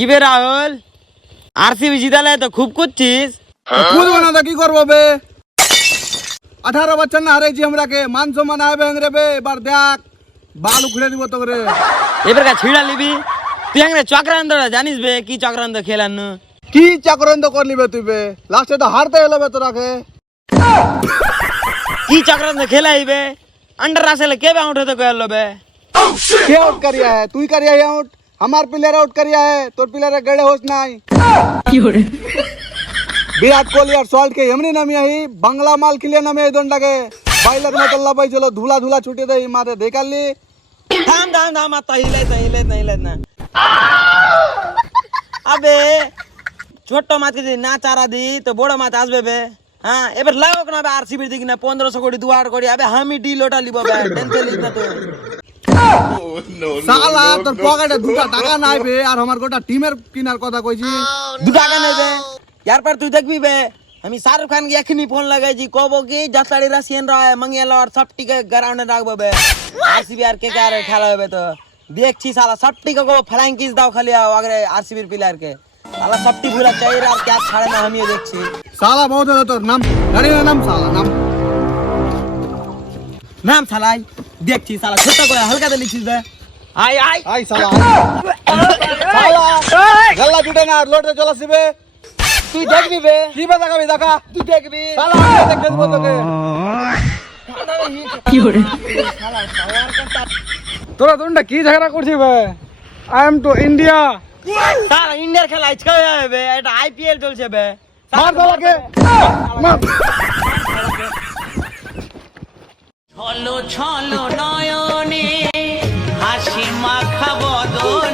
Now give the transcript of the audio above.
কি বে রাহুল, আরসিবি জিতালে তো খুব করছিস। বুঝবো না তো কি করবো বে? 18 বছর না হারাইছি আমরাকে, মান সম্মান আইবে রে বে। এবার দেখ বাল উখড়ে দিব তো রে। এবার কা ছিড়া লিবি তুই আগে চক্রান্ত জানিস বে, কি চক্রান্ত খেলানো? কি চক্রান্ত করলি বে তুই বে? লাস্টে তো হারতে এলো বে তোরাকে। কি চক্রান্ত খেলাইবে? अंडर रासेल के बे आउट होते कहलो बे? কে আউট করিয়া है? তুই করিয়া है आउट? हमार प्लेयर आउट करिया है, তোর প্লেয়ারে গড়ে হোস নাই। কি করে বিরাট কোহলি আর সল্ট কে এমনি নামি আই বাংলা মাল খেলে নামে এই দন্ডাকে বাইলার মত লাপাই চলো ধুলা ধুলা ছুটে দেই মারে দেখালি। থাম থাম থাম, আত্তা হিলে না। আবে ছোট মাছ যদি না চারা দি তো বড় মাছ আসবে বে। হ্যাঁ এবার লাগাও না বে আরসিবির দিক না 1500 কোটি দুয়ার কোটি। আবে আমি ডিল ওটা লিব বে, টেনশন লিস না তুই। সালা তোর পকেটে 2 টাকা নাই বে, আর আমার গোটা টিমের কিনার কথা কইছি। 2 টাকা নেবে यार তুই দেখবি বে। আমি শাহরুখ খান কে এখনি ফোন লাগাইছি, কব কি জাসাড়ি রাশিয়ান রয় মঙ্গিয়াল আর সবটিকে গ্রাউন্ডে রাখবো বে। আরসিবি আর কে কে আর খেলা হবে তো দেখছি। সালা সবটিকে কো ফ্লাইং কিস দাও খালি আগে আরসিবির প্লেয়ার কে। সালা সবটি ভুলা চাই আর ক্যাচ ছাড়ে না, আমিও দেখছি। সালা বহুত হলো তোর নাম জানি না, নাম সালা নাম নাম ছালাই দেখছি। সালা ছোট করে হালকাতে লিখিস বে। আই আই আই সালা সালা গল্লা জুটে না লোটে চলাছিবে। তুই দেখবি বে, কি বাজা গাবি দেখা তুই দেখবি। সালা আমি দেখে দেব তোকে। কি করে তোরা তোনটা কি ঝগড়া করছিস বে? I am to India. সালা ইন্ডিয়ার খেলা আজকে হবে, এটা আইপিএল চলছে বে। মার সালাকে মার। ছলো ছলো নয়নে হাসি মাখা বদনে